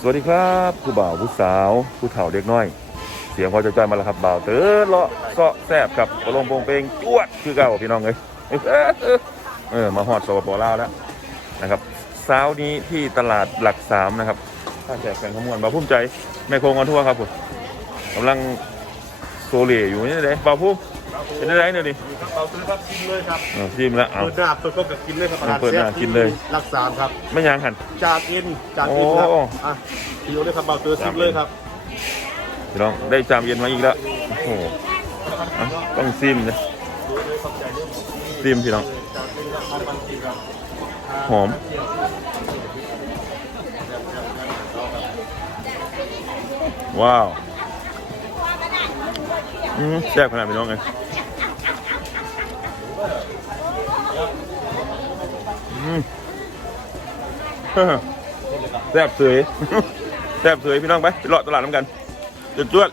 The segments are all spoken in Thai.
สวัสดีครับผู้บ่าวผู้สาวผู้เฒ่าเด็กน้อย เสียงพอจะจอยมาแล้วครับบ่าวเตอเลาะเสาะแซบกับกระลงโปงเปงจวดคือเก่าพี่น้องเลยเออมาฮอดสปปลาวแล้วนะครับเช้านี้ที่ตลาดหลักสามนะครับท่าแจกแฟนขมวนบ่าวพุ่มใจแม่โคงออนทั่วครับผมกำลังโซเล่อยู่นี่เลยบ่าวพุ่ม เป็นอะไรเนี่ยดิครับเราซื้อครับกินเลยครับเออซิมแล้วเอา เปิดหน้าเปิดก็กับกินเลยครับเปิดหน้ากินเลย รักษาครับ ไม่ยังหัน จากอินจากอินครับโอ้ อะกิโลเลยครับเราซื้อซิมเลยครับพี่น้องได้จามเย็นมาอีกแล้วโอ้โหอะต้องซิมนะซิมพี่น้อง จากอินครับพันพันกินครับหอม ว้าวอืมแซ่บขนาดพี่น้องเลยอืม แซ่บเสยแซ่บเสยพี่น้องไปไปเลาะตลาดน้ำกันจุดจวด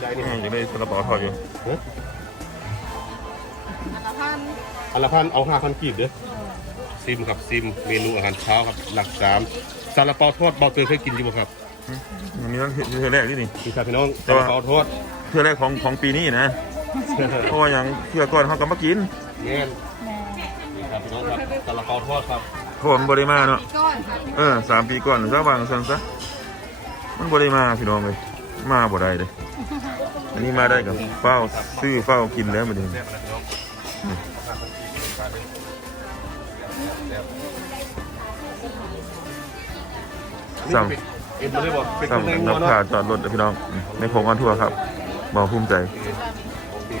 ได้อืนี่มยังได้สลับต่อทอดอยู่อันละพันเอาห้าพันกีบเด้อซิมครับซิมเมนูอาหารเช้าครับหลักสามซาลาเปาทอดเบาเตยเคยกินอยู่บ่ครับอันนี้เทือแรกนี่นี่นี่ครับพี่น้องซาลาเปาทอดเทือแรกของของปีนี้นะเพราะว่าอย่างเทือก่อนเขาก็มากินแน่นนี่ เปาทอดครับเพราะว่ามันบริมาเนาะก้อนค่ะเออสามปีก่อนซะวางซันซะมันบริมาพี่น้องเลยมาบ่ได้เลยอันนี้มาได้กับเฝ้าซื้อเฝ้ากินแล้วมันเองแซ่บนะพี่น้องห้าพันกีบไปเลยแซ่บสั่งเอ็นมาเลยบอกเป็นสั่งคนในนังับวเนาะ ขาจอดรถนะพี่น้องอืมในโครงออนทัวร์ครับบอภูมิใจ โอเคโอเค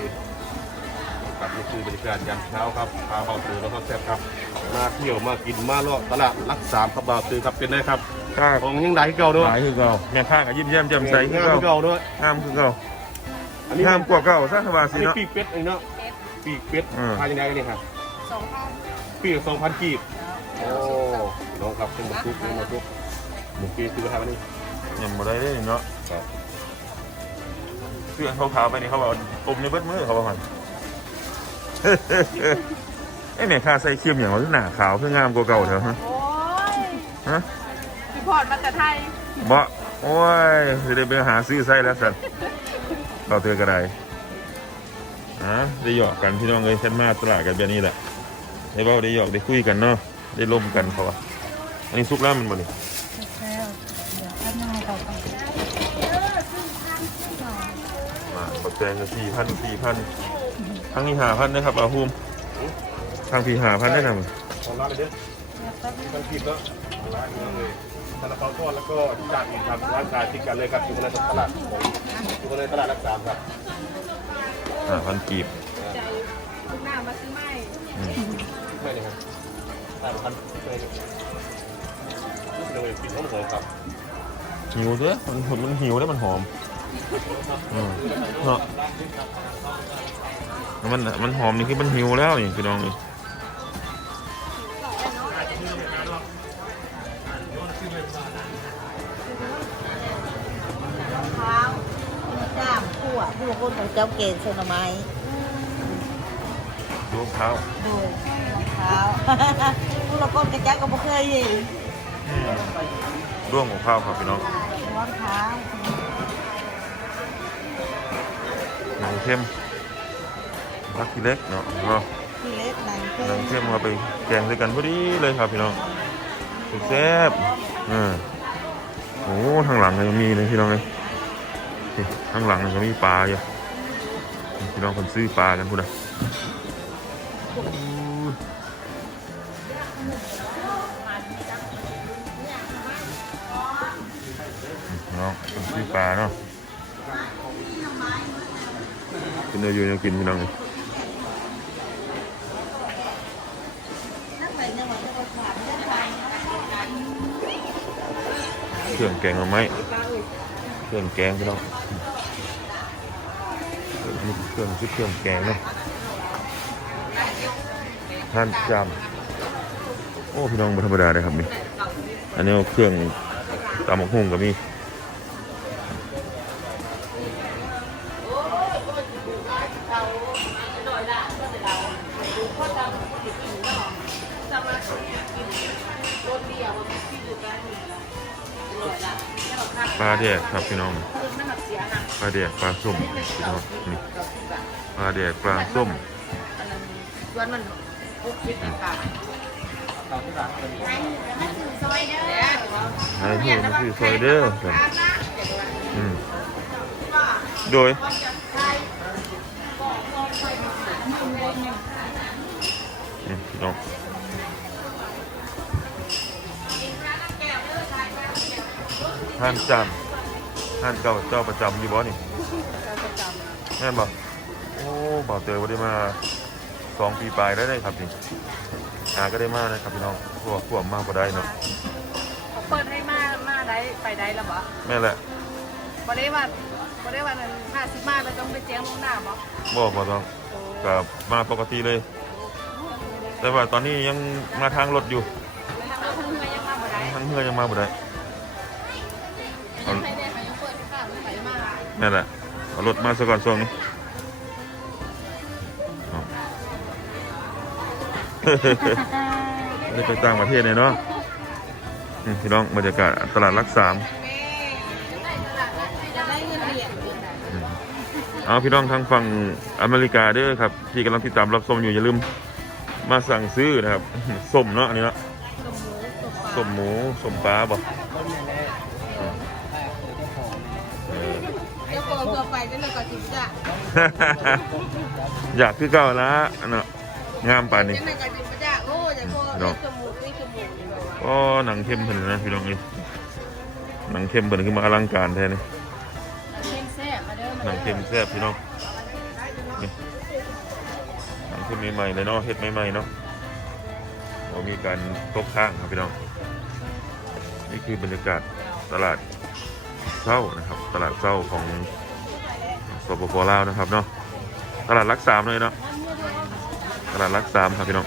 ครับนี่คือบรรยากาศยามเช้าครับพาเบาตือแล้วก็แซ่บครับ มาเที่ยวมากินมาเลาะตลาดรักสามครับเบาตือครับเป็นได้ครับค่าของยังได้ที่เก่าด้วยขายคือเก่าแม่ค้าก็ยิ้มแย้มแจ่มใสคืองามเก่าที่เก่าด้วยงามคือเก่าอันนี้งามกว่าเก่าซะว่าอัสินนี้เนาะปีกเป็ดเองเนาะปีกเป็ดอืมขายยังไงกันเนี่ยครับสองพันปีกสองพันกีบโอ้น้องครับเป็นหมูทุกเป็นหมูทุกหมูปีกคือราคาวันนี้ยังบ่ได้เลยเนาะครับเสื้อขาวๆไปนี่เขาบอกอมในเบิดมือเขาบอกมัน ไอ้แม่ค้าใส่ครีมอย่างว่าหน้าขาวคืองามกว่าเก่าเถอะฮะโอ้ยฮะพี่พอร์ตมาจากไทยบ่โอ้ยจะได้ไปหาซื้อไส้แล้วสันเราเตือนกันได้อะได้หยอกกันพี่น้องเลยฉันมาตลาดกันแบบนี้แหละได้เบ้าได้หยอกได้คุยกันเนาะได้ลมกันเขาอะอันนี้ซุกแล้วมันบ่นี่แล้วเดี๋ยวอันนึงต่อไปมาปักแจงก็สี่พันสี่พันทั้งนี้หาพันนะครับอาภูมิทางพี่หาพันได้นำของร้านเลยเด้อพันกีบเนาะร้านนี้เลยซาลาเปาทอดแล้วก็จากอีกครับร้านขายติดกันเลยครับอยู่ในตลาดอยู่ในตลาดรักสามครับหาพันกีบคุณหน้ามาซื้อไหมอืมไม่เลยครับสามพันไม่เลยเลยปิดห้องหอมครับหิวเด้อมันมันหิวแล้วมันหอมอืมเนาะแล้วมันมันหอมนี่คือมันหิวแล้วนี่พี่น้องนี่ คนของเจ้าเกณฑ์เซนไม้ดูเท้าดูเท้าผู้ละคนกระจักก็บ่เคยเห็นอืมร่วงของข้าวครับพี่น้องร้อนเท้าหนังเข้มรักทีเล็กเนาะเนาะที่เล็กหนังเพิ่หนัมงเข้มเอาไปแกงด้วยกันพอดีเลยครับพี่น้องแซ่บอ่าโอ้ทางหลังก็ยังมีเลยพี่น้องเลยนี่ทางหลังก็มีปลาอยู่ น้องคนซื้อปลากันพูดนะน้องคนซื้อปลาเนาะกินเนื้อยู่ยังกินพี่น้องเลยนักไปเนี่ยมันจะมาถามได้ไหมเครื่องแกงเอาไหมเครื่องแกงพี่น้อง นี่เครื่องชุดเครื่องแกงเนาะท่านจำโอ้พี่น้องธรรมดาเลยครับนี่อันนี้เครื่องตำหมกหุ่งก็มีปลาแดกครับพี่น้องมันแบบเสียปลาแดกปลาส้มพี่น้องนี่าแดกปลาส้มวันมันปุ๊บคิดค่ะให้เพื่อนมาซื้อซอยเด้อครับอืมโดยนี่พี่น้องห้านจำห้านเก่าเจ้าประจำอยู่บ่นี่แม่นบ่โอ้บ่าวเตยวันได้มาสองปีปลายได้ได้ครับนี่หาก็ได้มานะครับพี่น้องพวกพวกมากกว่าได้เนาะเขาเปิดให้มามาได้ไปได้แล้วบ่แม่นแหละบ่ได้ว่าบ่ได้ว่านั้นห้าสิบมาแล้วต้องไปแจ้งลวงหน้าบ่บอกบ่ต้องกับมาปกติเลย แต่ว่าตอนนี้ยังมาทางรถอยู่ทางรถทางเรือยังมาบ่ได้ทางเพื่อยังมาบ่ได้เอาใครได้เขายังเปิดค่ะมันไปมานั่นแหละเอารถมาซะก่อนช่วงนี้ ได้ไปต่างประเทศเลยเนาะอืมพี่น้องบรรยากาศตลาดรักสามจะได้เอาพี่น้องทางฝั่งอเมริกาเด้อครับ ที่กำลังติดตามรับชมอยู่อย่าลืมมาสั่งซื้อนะครับส้มเนาะอันนี้เนาะส้มหมูส้มปลาบ่เออเจ้ากตัวไปจะเก็จิบจ้ะอยากคือเก่าละเนาะ งามป่านนี้ ยังไงก็จิบจ้ะโอ้ยโกนี่จมูกนี่จมูกก็หนังเข้มเพิ่นนะพี่น้องนี่หนังเข้มเพิ่นขึ้นมาอลังการแท้นี่เข้มแซ่บมาเด้อหนังเข้มแซ่บพี่น้องนี่หนังเข้มใหม่ๆเลยเนาะเฮ็ดใหม่ๆเนาะบ่มีการตกข้างครับพี่น้อง นี่คือบรรยากาศตลาดเช้านะครับ ตลาดเช้าของสปปลาวนะครับเนาะตลาดรักสามเลยเนาะ ตลาดรักสามครับพี่น้อง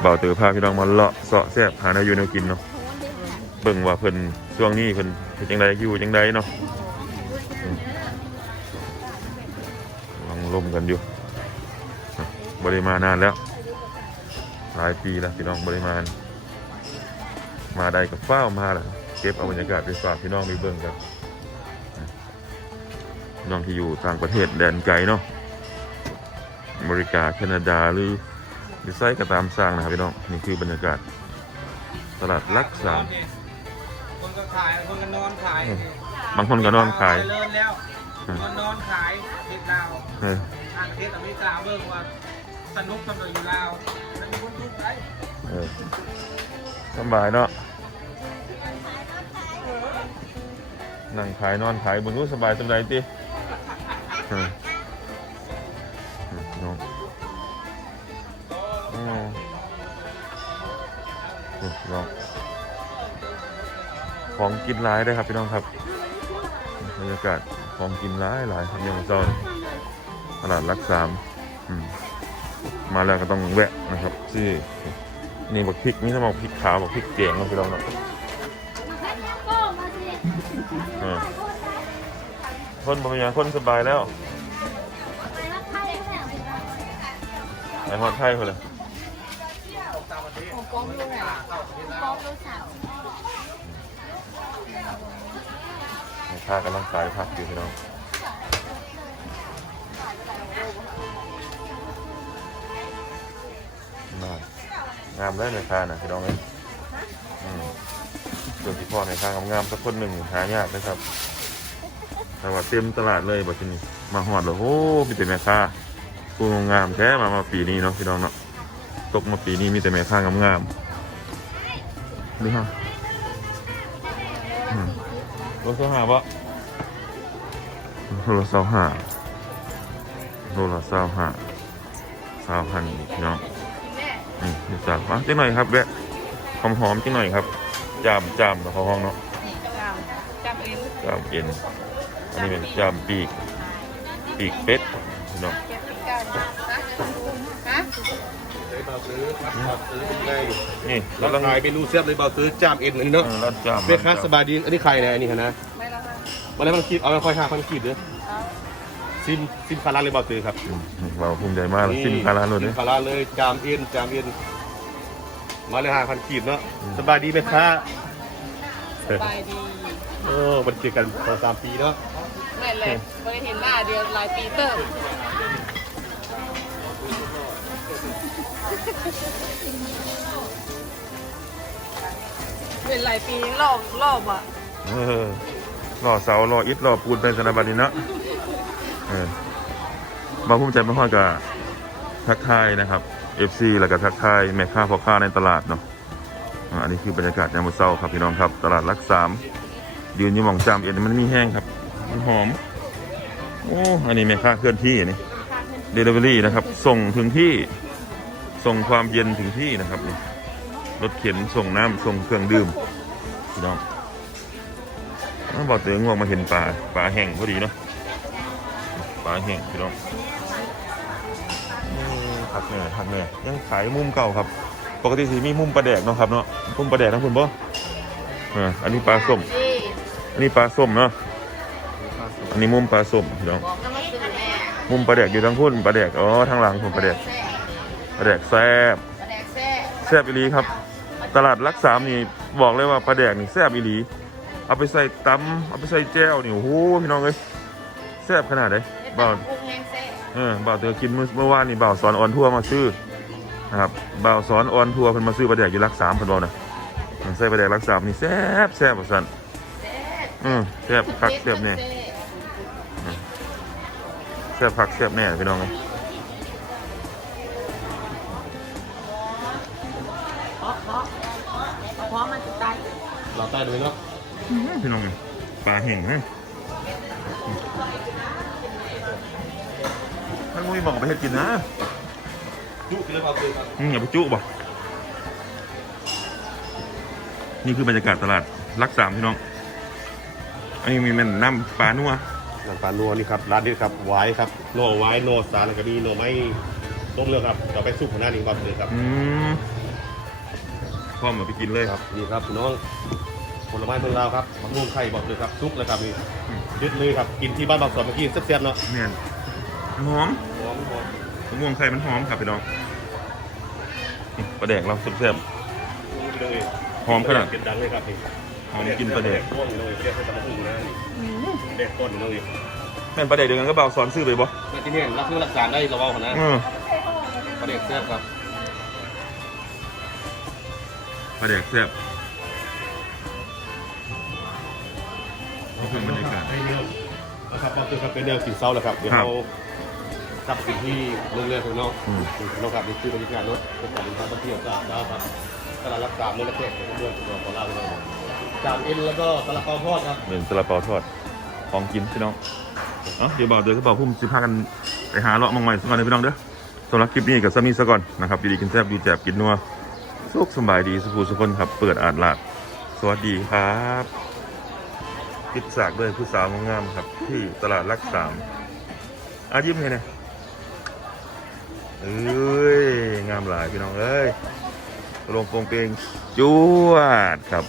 เบาเตอพาพี่น้องมาเลาะเสาะแซ่บหาแนวอยู่แนวกินเนาะเบิ่งว่าเพิ่นช่วงนี้เพิ่นเป็นจังไดอยู่จังไดเนาะกำลังลมกันอยู่บ่ได้มานานแล้ว หลายปีแล้วพี่น้องบ่ได้มามาใดกับฟ้ามาแล้วเก็บเอาบรรยากาศไปฝากพี่น้องไปเบิ่งกันน้องที่อยู่ต่างประเทศแดนไกลเนาะ อเมริกาแคนาดาหรือหรือไซก็ตามสร้างนะครับพี่น้องนี่คือบรรยากาศตลาดลักสามคนก็ขายคนก็นอนขายบางคนก็นอนขายเลินแล้วคนนอนขายเฮ็ดลาวเออทางประเทศอเมริกาเบิ่งว่าสนุกสำหรับอยู่ลาวแล้วมีคนทุกข์ไปเออสบายเนาะนั่งขายนอนขายบนรู้สบายสบายติ พี่น้องของกินหลายได้ครับพี่น้องครับบรรยากาศของกินหลายหลายยังจอนตลาดรักสามมาแล้วก็ต้องแวะนะครับที่นี่บักพริกนี่ถ้าบอกพริกขาวบักพริกแกงเราไปลองเนาะคนบางอย่างคนสบายแล้วไปฮอดไทยคนเลย แม่ค้ากำลังขายผักอยู่พี่น้องน่างามได้เลยค่ะนะพี่น้องเอ้ยส่วนที่พ่อในข้างงามสักคนหนึ่งหายากนะครับ แต่ว่าเต็มตลาดเลยบัดนี้มาหอดเลยโอ้มีแต่แม่ค้าผู้งามแท้มามาปีนี้เนาะพี่น้องเนาะ ตกมาปีนี้มีแต่แม่ค้างามๆนี่ฮะอืมรถเสาหาปะรถเสาหารถเสาหาสาวพันพี่น้องอืมเดี๋ยวจัดมาจังหน่อยครับแวะหอมหอมๆจังหน่อยครับจามจามเขาห้องเนาะจำเองจามเอ็นอันนี้เป็นจามปีกปีกเป็ดพี่น้อง เก็บติดกันฮะ เลยเบาซื้อครับเบาซื้อเป็นไงนี่เรากำลังขายเมนูแซ่บเลยเบาซื้อจามเอ็นอันนี้เอเนาะอร้านจามแม่ค้าสบายดี อันนี้ใครเนี่ยอันนี้นะไม่แล้วค่ะวันนี้มันคิดเอาไปค่อยห้าพันขีดเด้อซิมซิมคาราเลยเบาซื้อครับอืมเราภูมิใจมากเลยสิ้นคาราโรดซิเลมย คาราเลยจามเอ็นจามเอ็นมาเลยห้าพันขีดเนาะอืม สบายดีไหมค้าสบายดีโอ้มันเจอกันสองสามปีเนาะแม่นเลยไม่ได้เห็นหน้าเดียวหลายปีเติม เป็นหลายปีรอบรอบอะเออรอเสารออิฐรอปูนเป็นสนามบันนี้เนาะเออมาภูมิใจมาฮอดกับทักทายนะครับ FC แล้วก็ทักทายแม่ค้าพ่อค้าในตลาดเนาะอ่าอันนี้คือบรรยากาศยามมื้อเช้าครับพี่น้องครับ ตลาดรักสามยืนอยู่หม่องจามเอ็นมันมีแห้งครับ มันหอมโอ้อันนี้แม่ค้าเคลื่อนที่นี่เดลิเวอรี่นะครับ ส่งถึงที่ ส่งความเย็นถึงที่นะครับนี่รถเข็นส่งน้ำส่งเครื่องดื่มพี่น้องอ้าวบอกเตืองวงมาเห็นปลาปลาแห้งพอดีเนาะปลาแห้งพี่น้องอืมผักเหนี่ยผักเหนี่ยยังขายมุมเก่าครับ ปกติสิมีมุมปลาแดกเนาะครับเนาะมุมปลาแดกนะคุณบ่อ่าอันนี้ปลาส้มอันนี้ปลาส้มเนาะอันนี้มุมปลาส้มพี่น้องมุมปลาแดกอยู่ทางพุ่นปลาแดกอ๋อทางหลังผมปลาแดก แซ่แดกแซ่บแดกแซ่แซ่บอีหลีครับ ตลาดรักสามนี่บอกเลยว่าปลาแดกนี่แซ่บอีหลี เอาไปใส่ตำเอาไปใส่แจ่วนี่โอ้โหพี่น้องเอ้ยแซ่บขนาดไหนเบ่าวกุ้งแห้งแซ่เออบ่าวเตอกินเมื่อเมื่อวานนี่บ่าวสอนออนทัวร์มาซื้อนะครับบ่าวสอนออนทัวร์เพิ่นมาซื้อปลาแดกอยู่รักสามเพิ่นบอกนะใส่ปลาแดกรักสามนี่แซ่บแซ่บว่าซั่นแซ่อือแซ่บคักแซ่บแน่แซ่บคักแซ่บแน่พี่น้องเอ้ย ราะมันจะตายเราใต้เลยเนาะพี่น้องเอ้ยปลาแห้งฮะท่านมุ้ยบอกไปเฮ็ดกินนะจุกินแล้วเอาซื้อครับอืมอย่าไปจุบ่นี่คือบรรยากาศตลาดรักสามพี่น้องอันนี้มีแม่นน้ำปลานัวหนังปลานัวนี่ครับร้านนี้ครับไว้ครับโนไว้โนสารแล้วก็มีโนไม่ต้มเลือกครับต่อไปซุปหัวหน้านี่ครับเลยครับอืมพ่ อมาไปกินเลย ครับนี่ครับพี่น้องผลไม้เมืองลาวครับมะม่วงไข่บอกเลยครับซุปเลยครับนี่อืม ยึดเลยครับกินที่บ้านบางสอนเมื่อกี้แซ่บๆเนาะเนี่ยหอมหอมหอมมะม่วงไข่มันหอมครับพี่น้องนี่ปลาแดกเราแซ่บ เลยหอมขนาดเป็นดังเลยครับนี่หอมกินปลาแดก ม่วงเลยเรียกให้ตำมะม่งนะนี่เด็ดต้นเลยแม่นปลาแดกเดียวกันก็เบาซ้อนซื้อไปบ่แต่ที่นี่รักเพื่อรักษาได้ราเอาหัวหน้าเออประเด็กแซ่บครับ ปลาแดกแซ่บนี่คือบรรยากาศ ให้เรื่องนะครับก็คือครับเป็นแนวกินเศร้าแหละครับเดี๋ยวครับเรากลับสิ่งที่โรงเรียนของน้องอืมเราครับนี่คือบรรยากาศเนาะเป็นการเดินทางท่องเที่ยวจากดาวครับตลาดรักษาเมืองละเทศเป็นเมืองของเราของเราเลยจานเอ็นแล้วก็ตลาดเปาทอดครับเป็นซาลาเปาทอดของกินพี่น้อง เอ้าเดี๋ยวบอกเดี๋ยวก็บอกพุ่มสิพากันไปหาเลาะมังใหม่สักก่อนเลยพี่น้องเด้อสำหรับคลิปนี้กับซามีซะก่อนนะครับดีๆกินแซ่บดีแจบกินนัว สุขสบายดีสุขสุคนครับ เปิดอ่านลาดสวัสดีครับติดสากด้วยผู้สาวงามๆครับ ที่ตลาดรักสามอายิ้มเลยนะเอ้ยงามหลายพี่น้องเอ้ยลงโปรงเปงจวดครับ